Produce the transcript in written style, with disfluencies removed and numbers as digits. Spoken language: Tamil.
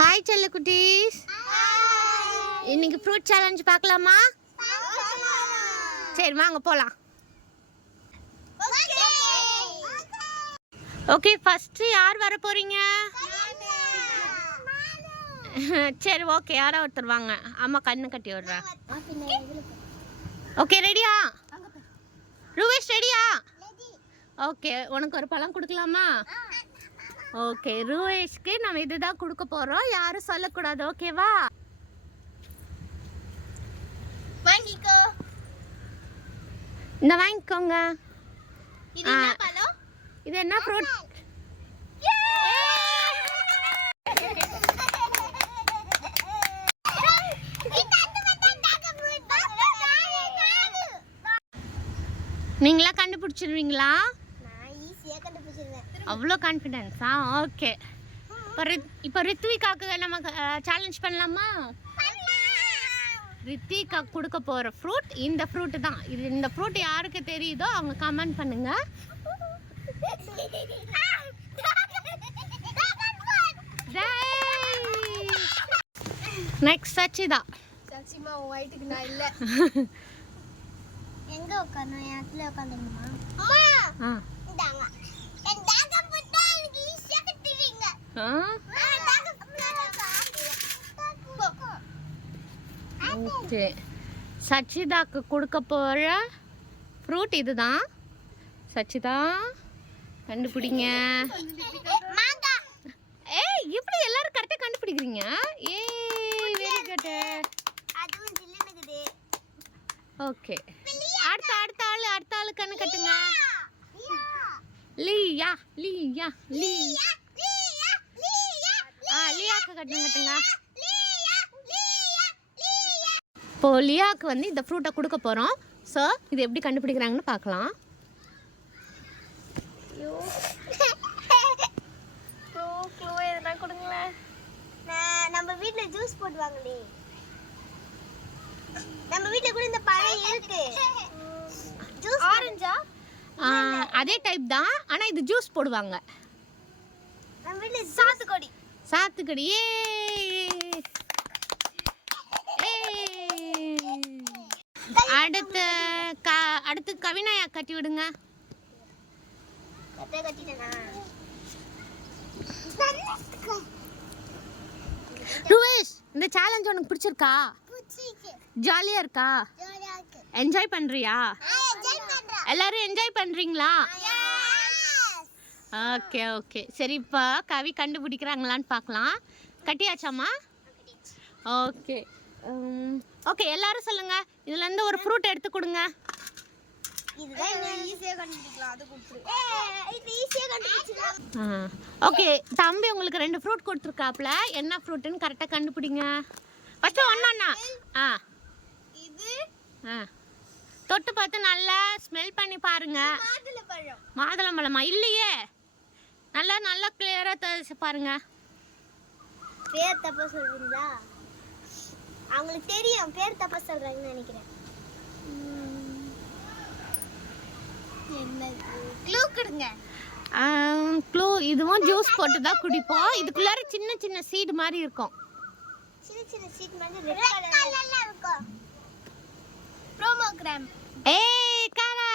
ஹாய் செல்ல குட்டீஸ், இன்னைக்கு ஃப்ரூட் சேலஞ்ச் பார்க்கலாமா? சரி வாங்க போகலாம். ஓகே, ஃபர்ஸ்ட் யார் வர போறீங்க? சரி ஓகே, யாரோ ஒருத்தர் வாங்க. அம்மா கண்ணு கட்டி விடுறேன். ஓகே ரெடியா? ரூவேஷ் ரெடியா? ஓகே, உனக்கு ஒரு பழம் கொடுக்கலாமா? ஓகே, ரூவேஷ்க்கு நம்ம இதுதான் கொடுக்க போறோம், யாரும் சொல்லக்கூடாது. ஓகேவா? வாங்கிக்கோ. இந்த வாங்கிக்கோங்க. இது என்ன பழம்? இது என்ன ஃப்ரூட்? நீங்களா கண்டுபிடிச்சிருவீங்களா? அவ்வளோ கான்ஃபிடென்ஸா? ஓகே, இப்போ ரித்விகாக்கு நம்ம சேலஞ்ச் பண்ணலாமா? ரித்விகா கொடுக்க போகிற ஃப்ரூட் இந்த ஃப்ரூட்டு தான். இந்த ஃப்ரூட் யாருக்கு தெரியுதோ அவங்க கமெண்ட் பண்ணுங்க. நெக்ஸ்ட் சச்சிதா. சச்சிமா உன் வயிட்டுக்கு நான் இல்ல. எங்க உட்காரணும்? என் இடத்துல உட்காந்துருமா? அம்மா இந்தாங்க. என் டாக புட்டா எனக்கு ஈஸியா கட்டுவீங்க. ஓகே, சச்சிதாக்கு கொடுக்க போகிற ஃப்ரூட் இதுதான். சச்சிதா கண்டுபிடிங்க. ஏய், இப்படி எல்லாரும் கரெக்டாக கண்டுபிடிக்கிறீங்க. ஏய் வெரி குட். அதுவும் ஜில்லுனுக்குது. ஓகே, அடுத்த ஆளு கண்ணு கட்டுங்க. லியா லியா லியா லியாக்கு கட்டுங்க. இப்போ லியாக்கு வந்து இந்த ஃப்ரூட்டை கொடுக்க போகிறோம். ஸோ இது எப்படி கண்டுபிடிக்கிறாங்கன்னு பார்க்கலாம். நம்ம வீட்ல ஜூஸ் போடுவாங்களே, நம்ம வீட்ல கூட இந்த பழம் இருக்கு. ஜூஸ் ஆரஞ்சா? அதே டைப் தான், ஆனா இது ஜூஸ் போடுவாங்க. நம்ம வீட்ல சாத்துக்குடி. அடுத்து கவினாயா கட்டி விடுங்க. ரூவேஷ், இந்த சேலஞ்ச் உனக்கு பிடிச்சிருக்கா? ஜாலியா இருக்கா? என்ஜாய் பண்றியா? எல்லாரும் என்ஜாய் பண்றீங்களா? ஓகே ஓகே, சரி இப்போ கவி கண்டுபிடிக்கிறாங்களான்னு பார்க்கலாம். கட்டியாச்சாம்மா? ஓகே ஓகே, எல்லாரும் சொல்லுங்க. இதுல இருந்து ஒரு ஃப்ரூட் எடுத்து கொடுங்க. ஓகே, தம்பி உங்களுக்கு 2 ஃப்ரூட் கொடுத்துருக்காப்ல. என்ன ஃப்ரூட்டுன்னு கரெக்டாக கண்டுபிடிங்க. ஃபர்ஸ்ட் ஒண்ணா தொட்டு பார்த்து நல்லா ஸ்மெல் பண்ணி பாருங்க. மாதுளம்பழமா? இல்லையே, நல்லா கிளியரா பாருங்க. பேர் தப்பா சொல்றீங்களா? அவங்களுக்கு தெரியும் பேர் தப்பா சொல்றாங்கன்னு நினைக்கிறேன். என்ன க்ளூ கொடுங்க. க்ளூ இதுவும் ஜூஸ் போட்டு தான் குடிப்போம். இதுக்குள்ளார சின்ன சீடு மாதிரி இருக்கும். சின்ன சீட் மாதிரி ரெட் கலர்ல இருக்கும். ப்ரோமோகிராம். ஏய் கரெக்ட்.